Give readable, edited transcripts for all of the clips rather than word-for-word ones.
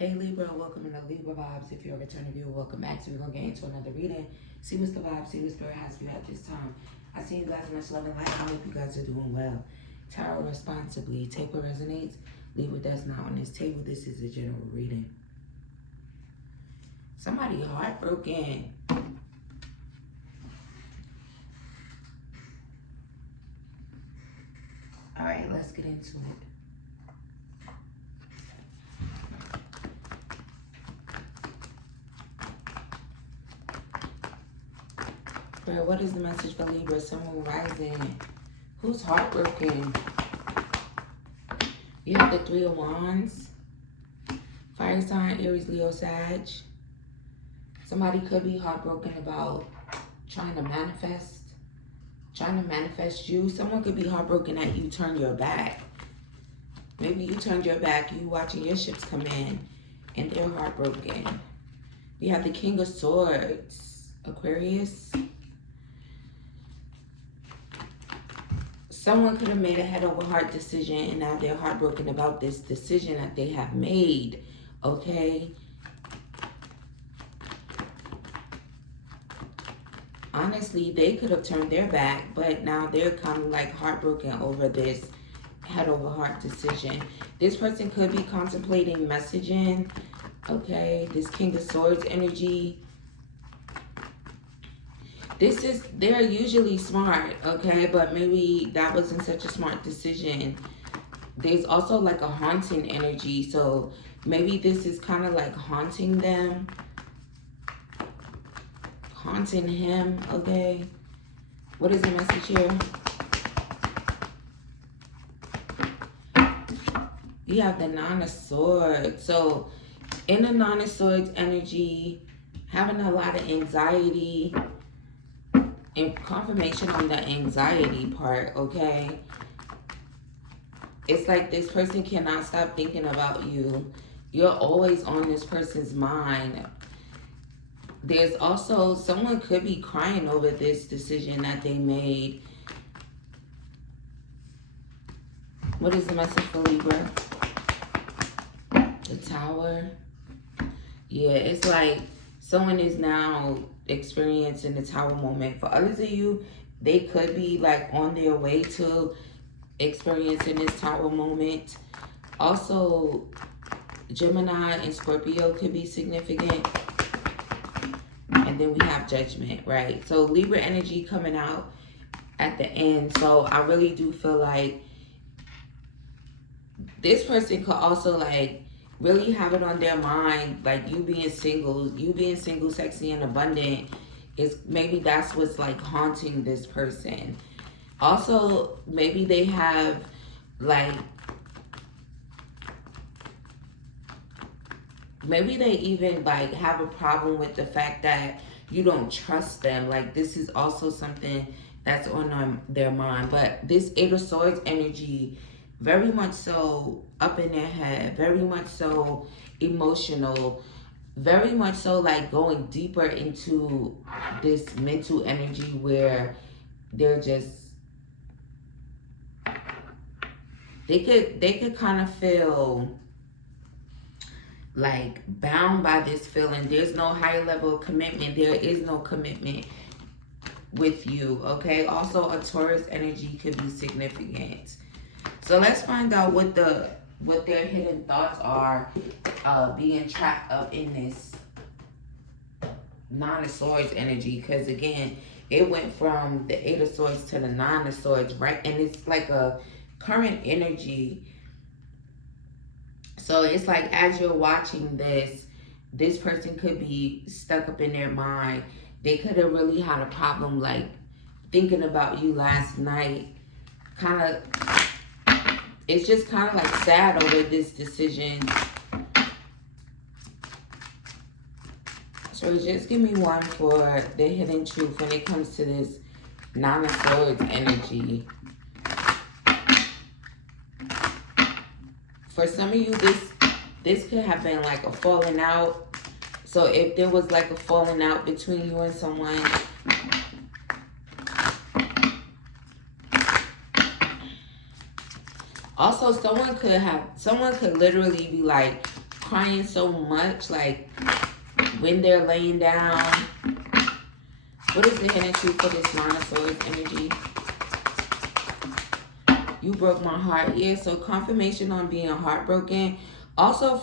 Hey Libra, welcome to Libra Vibes. If you're a returning viewer, welcome back. So we're going to get into another reading. See what's the vibe, see what spirit has for you at this time. I see you guys much love and light. I hope you guys are doing well. Tarot responsibly. Take what resonates, leave what does not on this table. This is a general reading. Somebody heartbroken. Alright, let's get into it. What is the message for Libra? Someone rising. Who's heartbroken? You have the Three of Wands. Fire sign, Aries, Leo, Sag. Somebody could be heartbroken about trying to manifest you. Someone could be heartbroken that you turned your back. Maybe you turned your back, you watching your ships come in, and they're heartbroken. You have the King of Swords, Aquarius. Someone could have made a head over heart decision and now they're heartbroken about this decision that they have made, okay? Honestly, they could have turned their back, but now they're kind of like heartbroken over this head over heart decision. This person could be contemplating messaging, okay? This King of Swords energy. They're usually smart, okay? But maybe that wasn't such a smart decision. There's also like a haunting energy. So maybe this is kind of like haunting them. Haunting him, okay? What is the message here? You have the Nine of Swords. So in the Nine of Swords energy, having a lot of anxiety, and confirmation on the anxiety part, okay? It's like this person cannot stop thinking about you. You're always on this person's mind. There's also, someone could be crying over this decision that they made. What is the message for Libra? The Tower. Yeah, it's like someone is now experiencing the Tower moment. For others of you, they could be like on their way to experiencing this Tower moment. Also, Gemini and Scorpio could be significant. And then we have Judgment, right? So Libra energy coming out at the end. So I really do feel like this person could also like really have it on their mind, like you being single, sexy, and abundant, is maybe that's what's like haunting this person. Also, maybe they have like, maybe they even like have a problem with the fact that you don't trust them. Like this is also something that's on their mind. But this Eight of Swords energy, very much so up in their head, very much so emotional, very much so like going deeper into this mental energy where they're just, they could kind of feel like bound by this feeling. There's no higher level of commitment. There is no commitment with you, okay? Also, a Taurus energy could be significant. So let's find out what their hidden thoughts are being trapped up in this Nine of Swords energy. Because again, it went from the Eight of Swords to the Nine of Swords, right? And it's like a current energy. So it's like as you're watching this person could be stuck up in their mind. They could have really had a problem like thinking about you last night. Kind of, it's just kind of like sad over this decision. So just give me one for the hidden truth when it comes to this Nine of Swords energy. For some of you, this could have been like a falling out. So if there was like a falling out between you and someone, also someone could literally be like crying so much, like when they're laying down. What is the hidden truth for this Nine of Swords energy? You broke my heart. Yeah, so confirmation on being heartbroken. Also,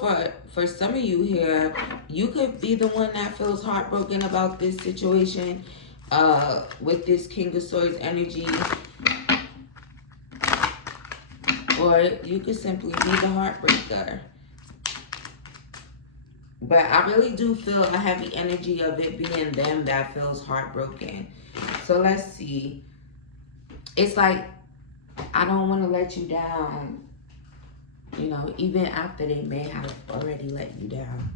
for some of you here, you could be the one that feels heartbroken about this situation with this King of Swords energy. Or you could simply be the heartbreaker. But I really do feel a heavy energy of it being them that feels heartbroken. So let's see. It's like, I don't want to let you down. You know, even after they may have already let you down.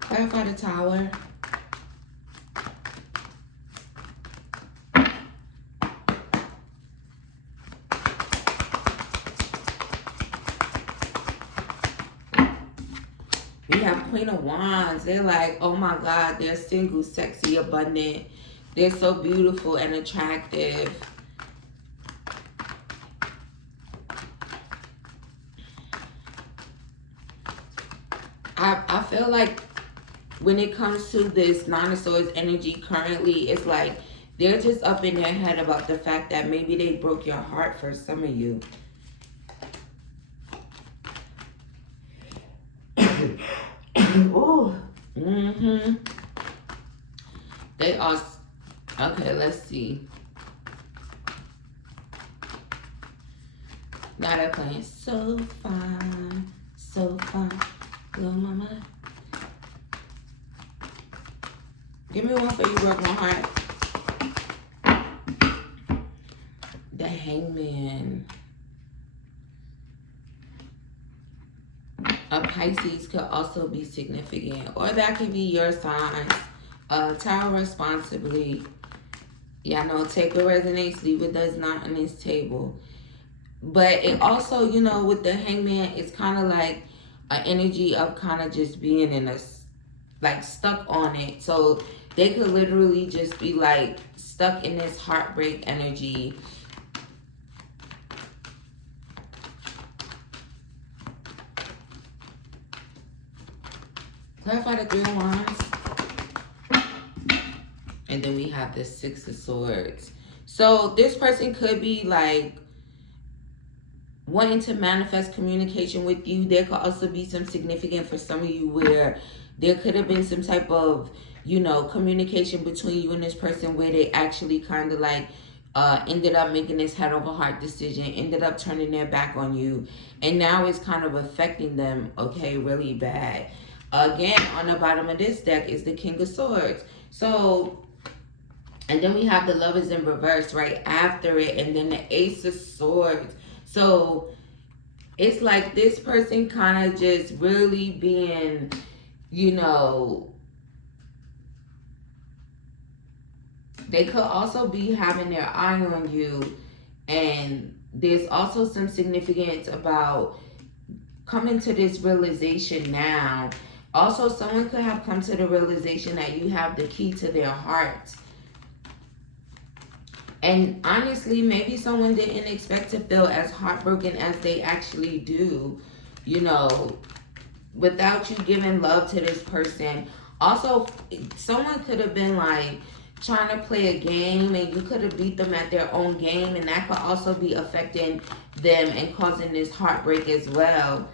Clarify the Tower. We have Queen of Wands. They're like, oh my God, they're single, sexy, abundant. They're so beautiful and attractive. I feel like when it comes to this Nine of Swords energy currently, it's like they're just up in their head about the fact that maybe they broke your heart for some of you. Ooh. They are... Okay, let's see. Now they're playing so fine, so fine. Little mama. Give me one for you, broke my heart. The Hangman. A Pisces could also be significant, or that could be your sign. Tower responsibly. Yeah, I know, take what resonates, leave what does not on this table. But it also, you know, with the Hangman, it's kind of like an energy of kind of just being in a, like, stuck on it. So they could literally just be like stuck in this heartbreak energy. Clarify the Three of Wands. And then we have the Six of Swords. So this person could be like wanting to manifest communication with you. There could also be some significant for some of you where there could have been some type of, you know, communication between you and this person where they actually kind of like ended up making this head over heart decision, ended up turning their back on you. And now it's kind of affecting them, okay, really bad. Again, on the bottom of this deck is the King of Swords. So, and then we have the Lovers in reverse right after it, and then the Ace of Swords. So it's like this person kind of just really being, you know, they could also be having their eye on you. And there's also some significance about coming to this realization now. Also, someone could have come to the realization that you have the key to their heart. And honestly, maybe someone didn't expect to feel as heartbroken as they actually do, you know, without you giving love to this person. Also, someone could have been like trying to play a game and you could have beat them at their own game, and that could also be affecting them and causing this heartbreak as well.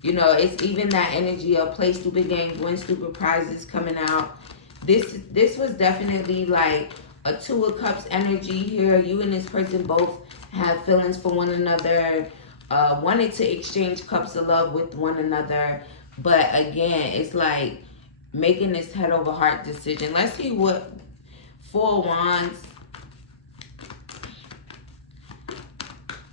You know, it's even that energy of play stupid games, win stupid prizes coming out. This was definitely like a Two of Cups energy here. You and this person both have feelings for one another, wanted to exchange cups of love with one another. But again, it's like making this head over heart decision. Let's see what Four of Wands.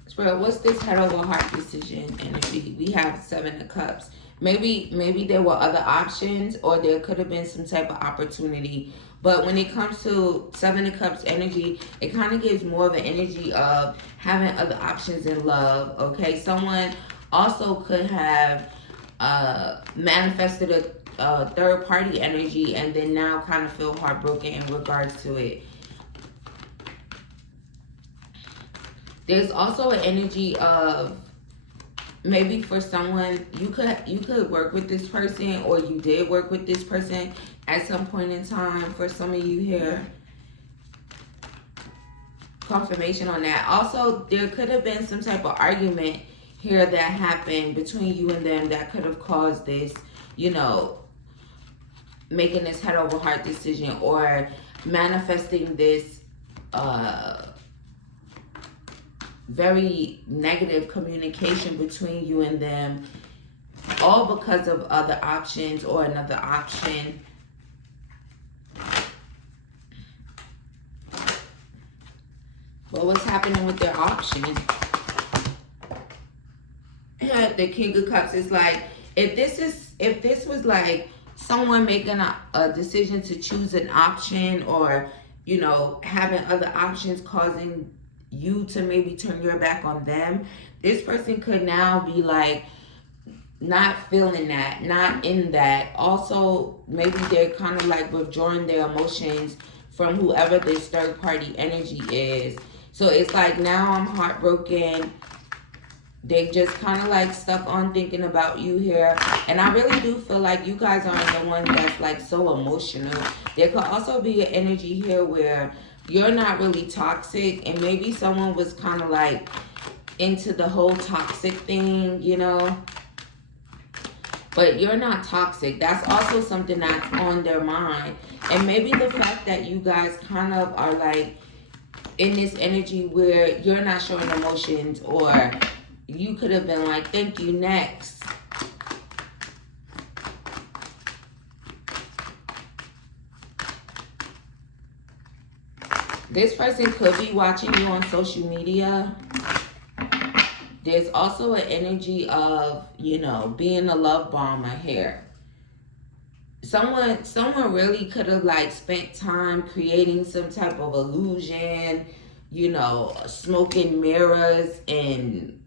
Spirit, what's this head over heart decision energy? We have Seven of Cups. Maybe there were other options, or there could have been some type of opportunity. But when it comes to Seven of Cups energy, it kind of gives more of an energy of having other options in love, okay? Someone also could have manifested a third party energy and then now kind of feel heartbroken in regards to it. There's also an energy of maybe for someone, you could work with this person, or you did work with this person at some point in time. For some of you here, confirmation on that. Also, there could have been some type of argument here that happened between you and them that could have caused this, you know, making this head over heart decision, or manifesting this very negative communication between you and them, all because of other options or another option. But what's happening with their option? The King of Cups is like, if this was like someone making a decision to choose an option, or, you know, having other options causing you to maybe turn your back on them, this person could now be like not feeling that, not in that. Also, maybe they're kind of like withdrawing their emotions from whoever this third party energy is. So it's like, now I'm heartbroken. They just kind of like stuck on thinking about you here. And I really do feel like you guys aren't the ones that's like so emotional. There could also be an energy here where you're not really toxic, and maybe someone was kind of like into the whole toxic thing, you know. But you're not toxic. That's also something that's on their mind. And maybe the fact that you guys kind of are like in this energy where you're not showing emotions, or you could have been like, thank you, next. This person could be watching you on social media. There's also an energy of, you know, being a love bomber here. Someone really could have like spent time creating some type of illusion, you know, smoking mirrors, and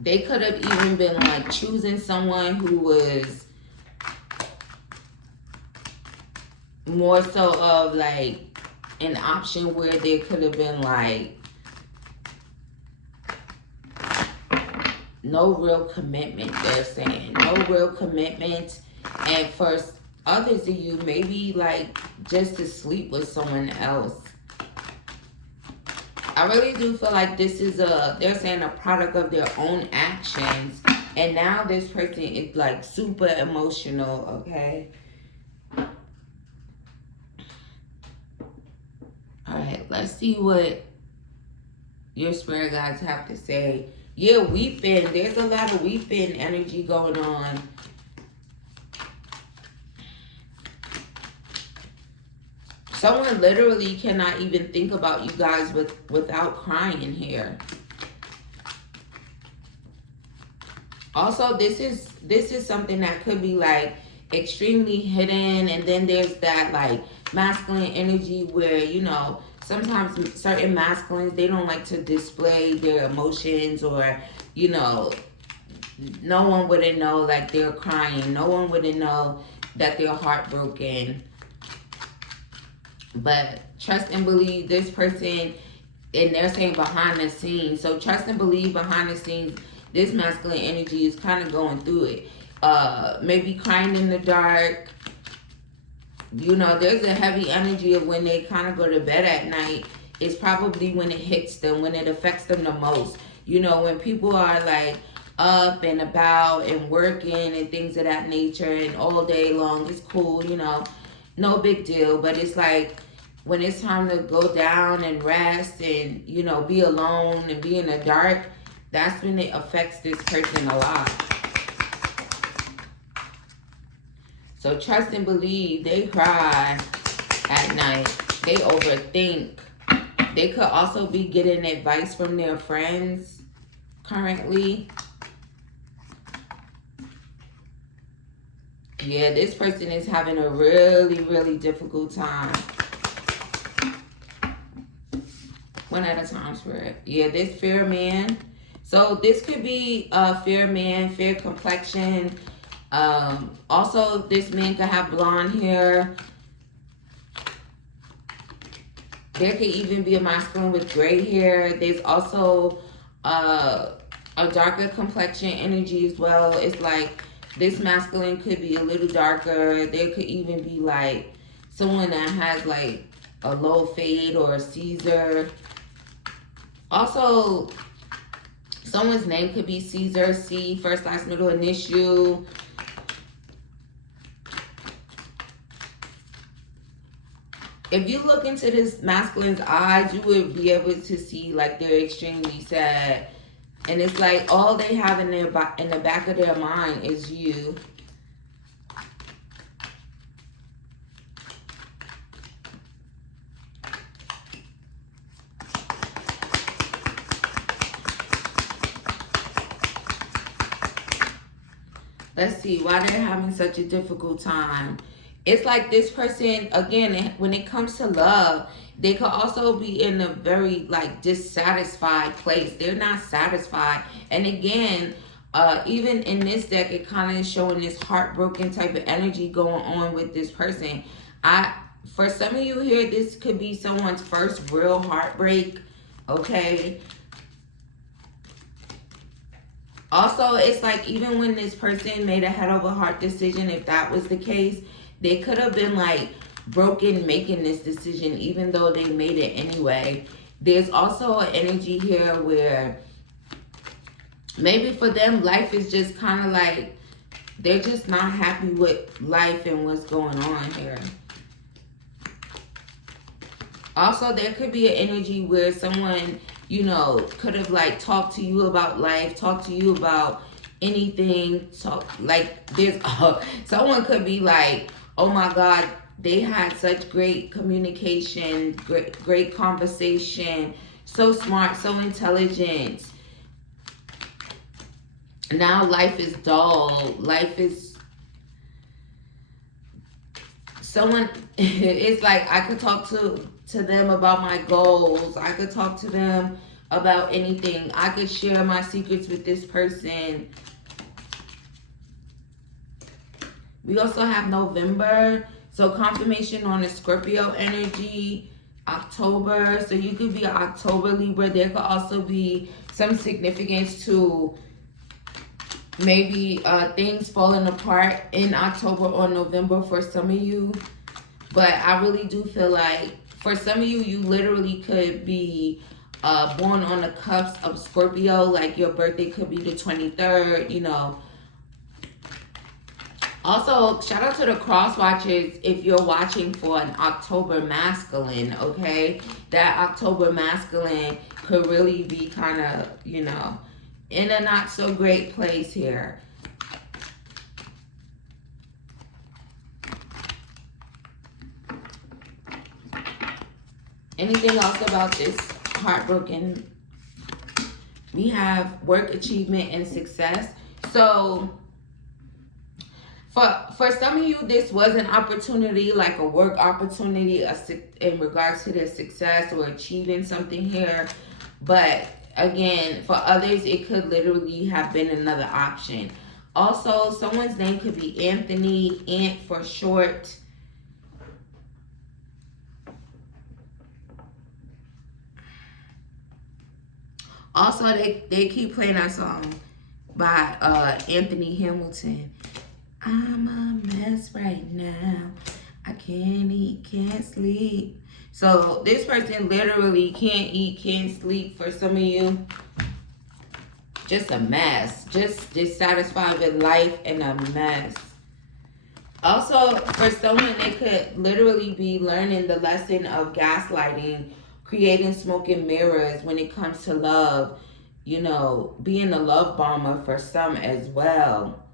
they could have even been like choosing someone who was more so of like an option where there could have been like no real commitment. They're saying no real commitment. And for others of you, maybe like just to sleep with someone else. I really do feel like this is they're saying a product of their own actions. And now this person is like super emotional, okay? Alright, let's see what your spirit guides have to say. Yeah, weeping. There's a lot of weeping energy going on. Someone literally cannot even think about you guys without crying here. Also, this is something that could be like extremely hidden, and then there's that like masculine energy where, you know, sometimes certain masculines, they don't like to display their emotions, or, you know, no one wouldn't know like they're crying. No one wouldn't know that they're heartbroken. But trust and believe this person, and they're saying behind the scenes. So trust and believe behind the scenes, this masculine energy is kind of going through it. Maybe crying in the dark. You know, there's a heavy energy of when they kind of go to bed at night. It's probably when it hits them, when it affects them the most. You know, when people are like up and about and working and things of that nature, and all day long, it's cool, you know, no big deal. But it's like when it's time to go down and rest and, you know, be alone and be in the dark, that's when it affects this person a lot. So trust and believe, they cry at night. They overthink. They could also be getting advice from their friends currently. Yeah, this person is having a really, really difficult time. One at a time, Spirit. Yeah, this fair man. So this could be a fair man, fair complexion. Also, this man could have blonde hair. There could even be a masculine with gray hair. There's also a darker complexion energy as well. It's like this masculine could be a little darker. There could even be like someone that has like a low fade or a Caesar. Also, someone's name could be Caesar, C, first, last, middle, initial. If you look into this masculine's eyes, you would be able to see like they're extremely sad. And it's like all they have in the back of their mind is you. Let's see why they're having such a difficult time. It's like this person, again, when it comes to love, they could also be in a very like dissatisfied place. They're not satisfied. And again, even in this deck, it kind of is showing this heartbroken type of energy going on with this person. For some of you here, this could be someone's first real heartbreak, okay? Also, it's like even when this person made a head over heart decision, if that was the case, they could have been like broken making this decision even though they made it anyway. There's also an energy here where maybe for them, life is just kind of like they're just not happy with life and what's going on here. Also, there could be an energy where someone, you know, could have like talked to you about life, talked to you about anything. There's someone could be like, oh my God, they had such great communication, great conversation, so smart, so intelligent. Now life is dull. Life is someone, it's like I could talk to them about my goals. I could talk to them about anything. I could share my secrets with this person. We also have November. So confirmation on the Scorpio energy. October. So you could be an October Libra. There could also be some significance to maybe things falling apart in October or November for some of you. But I really do feel like for some of you, you literally could be born on the cusp of Scorpio. Like your birthday could be the 23rd, you know. Also, shout out to the cross watchers if you're watching for an October masculine, okay? That October masculine could really be kind of, you know, in a not so great place here. Anything else about this heartbroken? We have work, achievement, and success. So for some of you, this was an opportunity, like a work opportunity in regards to their success or achieving something here. But again, for others, it could literally have been another option. Also, someone's name could be Anthony, Ant for short. Also, they keep playing that song by Anthony Hamilton. I'm a mess right now. I can't eat, can't sleep. So this person literally can't eat, can't sleep. For some of you, just a mess. Just dissatisfied with life and a mess. Also, for someone, they could literally be learning the lesson of gaslighting, creating smoke and mirrors when it comes to love. You know, being a love bomber for some as well.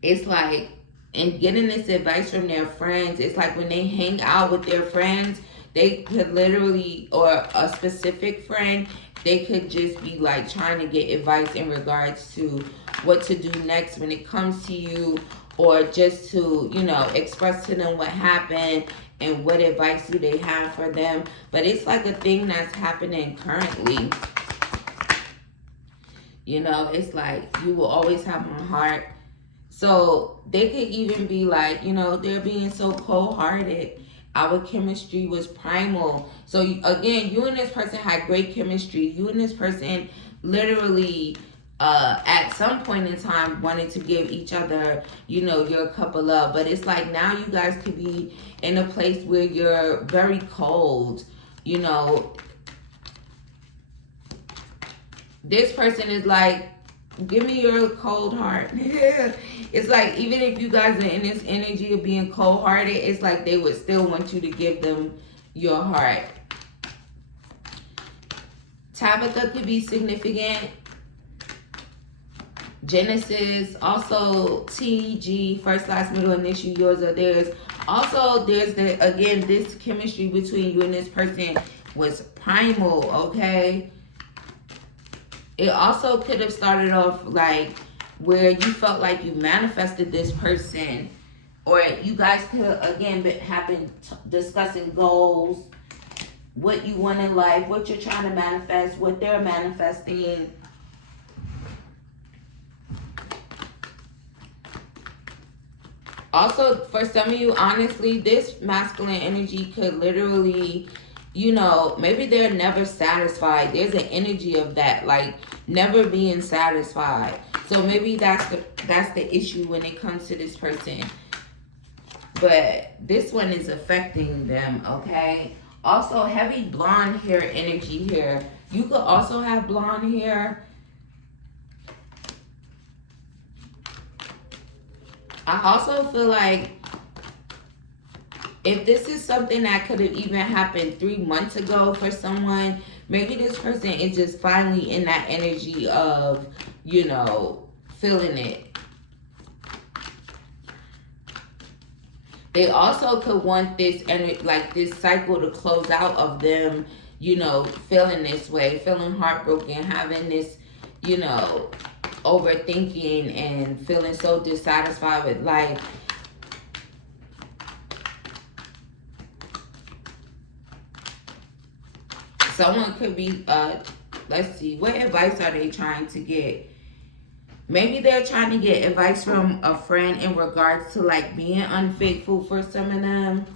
It's like, and getting this advice from their friends, it's like when they hang out with their friends, they could literally, or a specific friend, they could just be like trying to get advice in regards to what to do next when it comes to you, or just to, you know, express to them what happened and what advice do they have for them. But it's like a thing that's happening currently. You know, it's like, you will always have my heart. So they could even be like, you know, they're being so cold-hearted. Our chemistry was primal. So again, you and this person had great chemistry. You and this person literally at some point in time wanted to give each other, you know, your cup of love. But it's like now you guys could be in a place where you're very cold, you know. This person is like, give me your cold heart. It's like, even if you guys are in this energy of being cold-hearted, it's like they would still want you to give them your heart. Tabitha could be significant. Genesis, also T, G, first, last, middle, initial, yours or theirs. Also, there's again, this chemistry between you and this person was primal, okay? It also could have started off like where you felt like you manifested this person, or you guys could again have been discussing goals, what you want in life, what you're trying to manifest, what they're manifesting. Also, for some of you, honestly, this masculine energy could literally, you know, maybe they're never satisfied. There's an energy of that, like never being satisfied. So maybe that's the issue when it comes to this person. But this one is affecting them, okay? Also, heavy blonde hair energy here. You could also have blonde hair. I also feel like if this is something that could have even happened 3 months ago for someone, maybe this person is just finally in that energy of, you know, feeling it. They also could want this energy, like this cycle to close out of them, you know, feeling this way, feeling heartbroken, having this, you know, overthinking and feeling so dissatisfied with life. Someone could be, let's see, what advice are they trying to get? Maybe they're trying to get advice from a friend in regards to like being unfaithful for some of them.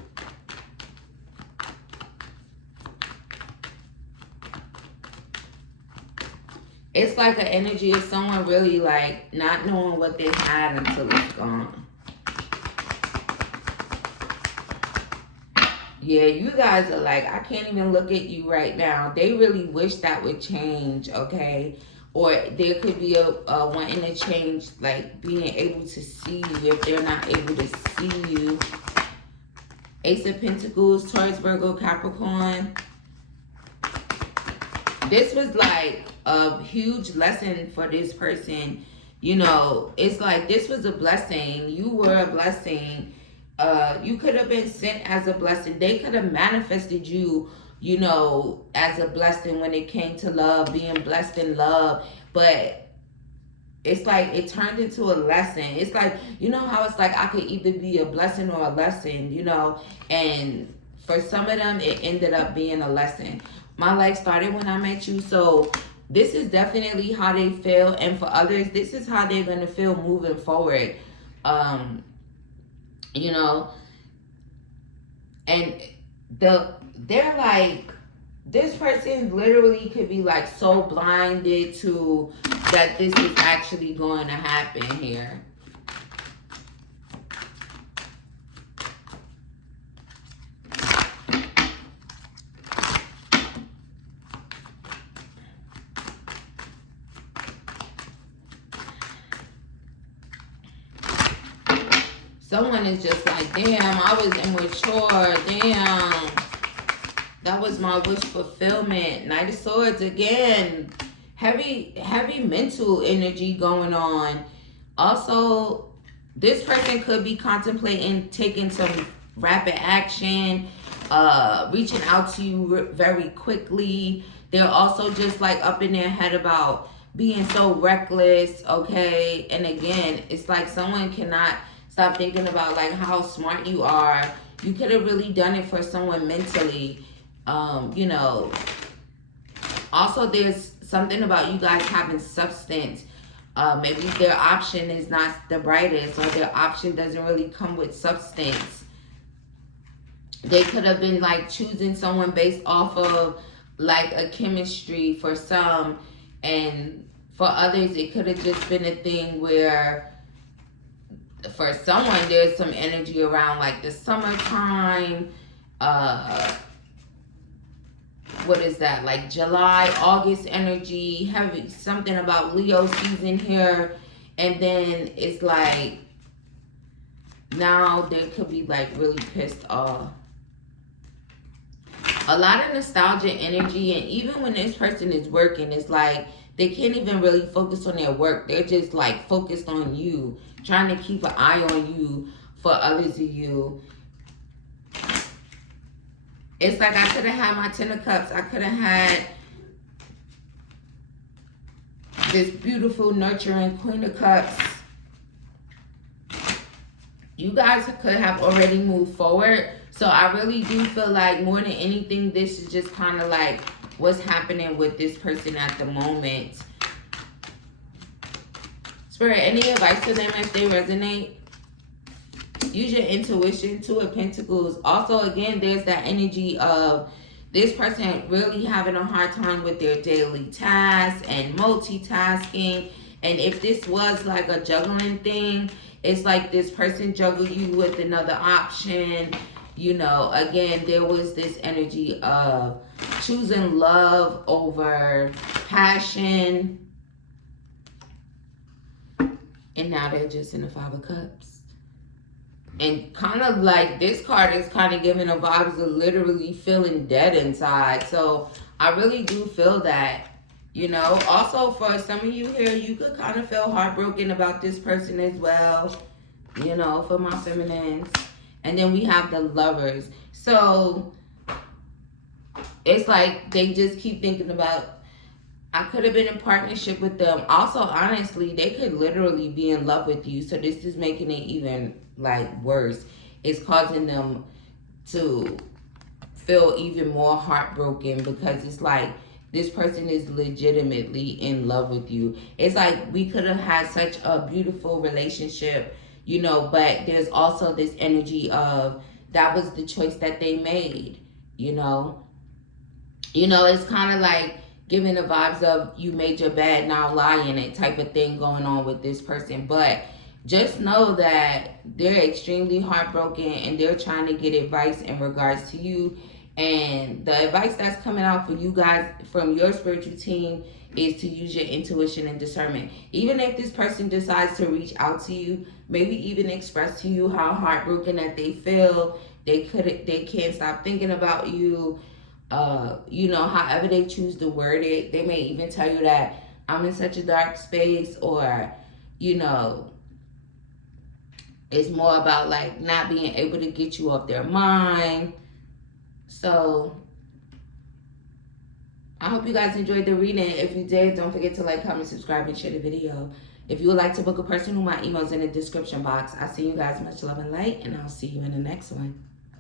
It's like an energy of someone really like not knowing what they had until it's gone. Yeah, you guys are like, I can't even look at you right now. They really wish that would change, okay? Or there could be a wanting to change, like being able to see you if they're not able to see you. Ace of Pentacles, Taurus, Virgo, Capricorn. This was like a huge lesson for this person. You know, it's like this was a blessing. You were a blessing. You could have been sent as a blessing. They could have manifested you, you know, as a blessing when it came to love, being blessed in love. But it's like it turned into a lesson. It's like, you know how it's like I could either be a blessing or a lesson, you know, and for some of them it ended up being a lesson. My life started when I met you, so this is definitely how they feel, and for others this is how they're going to feel moving forward. You know, and they're like, this person literally could be like so blinded to that this is actually going to happen here. Someone is just like, damn, I was immature. Damn. That was my wish fulfillment. Knight of Swords again. Heavy mental energy going on. Also, this person could be contemplating taking some rapid action, reaching out to you very quickly. They're also just like up in their head about being so reckless, okay? And again, it's like someone cannot stop thinking about like how smart you are. You could have really done it for someone mentally. You know, also there's something about you guys having substance. Maybe their option is not the brightest, or their option doesn't really come with substance. They could have been like choosing someone based off of like a chemistry for some, and for others it could have just been a thing where for someone there's some energy around like the summertime, what is that, like July, August energy, heavy, something about Leo season here. And then it's like now they could be like really pissed off. A lot of nostalgia energy, and even when this person is working, it's like they can't even really focus on their work. They're just like focused on you, trying to keep an eye on you for others of you. It's like I could have had my 10 of Cups. I could have had this beautiful, nurturing Queen of Cups. You guys could have already moved forward. So I really do feel like more than anything, this is just kind of like what's happening with this person at the moment. Spirit, any advice for them if they resonate? Use your intuition. 2 of Pentacles. Also, again, there's that energy of this person really having a hard time with their daily tasks and multitasking. And if this was like a juggling thing, it's like this person juggled you with another option. You know, again, there was this energy of choosing love over passion. And now they're just in the 5 of Cups. And kind of like this card is kind of giving a vibes of literally feeling dead inside. So I really do feel that, you know. Also, for some of you here, you could kind of feel heartbroken about this person as well. You know, for my feminines. And then we have the Lovers. So it's like they just keep thinking about, I could have been in partnership with them. Also, honestly, they could literally be in love with you. So this is making it even like worse. It's causing them to feel even more heartbroken, because it's like this person is legitimately in love with you. It's like we could have had such a beautiful relationship, you know, but there's also this energy of that was the choice that they made, you know. You know, it's kind of like giving the vibes of you made your bed, now lie in it type of thing going on with this person. But just know that they're extremely heartbroken and they're trying to get advice in regards to you. And the advice that's coming out for you guys from your spiritual team is to use your intuition and discernment. Even if this person decides to reach out to you, maybe even express to you how heartbroken that they feel, they can't stop thinking about you. You know, however they choose to word it, they may even tell you that I'm in such a dark space, or, you know, it's more about like not being able to get you off their mind. So I hope you guys enjoyed the reading. If you did, don't forget to like, comment, subscribe, and share the video. If you would like to book a personal, my email's in the description box. I see you guys, much love and light, and I'll see you in the next one.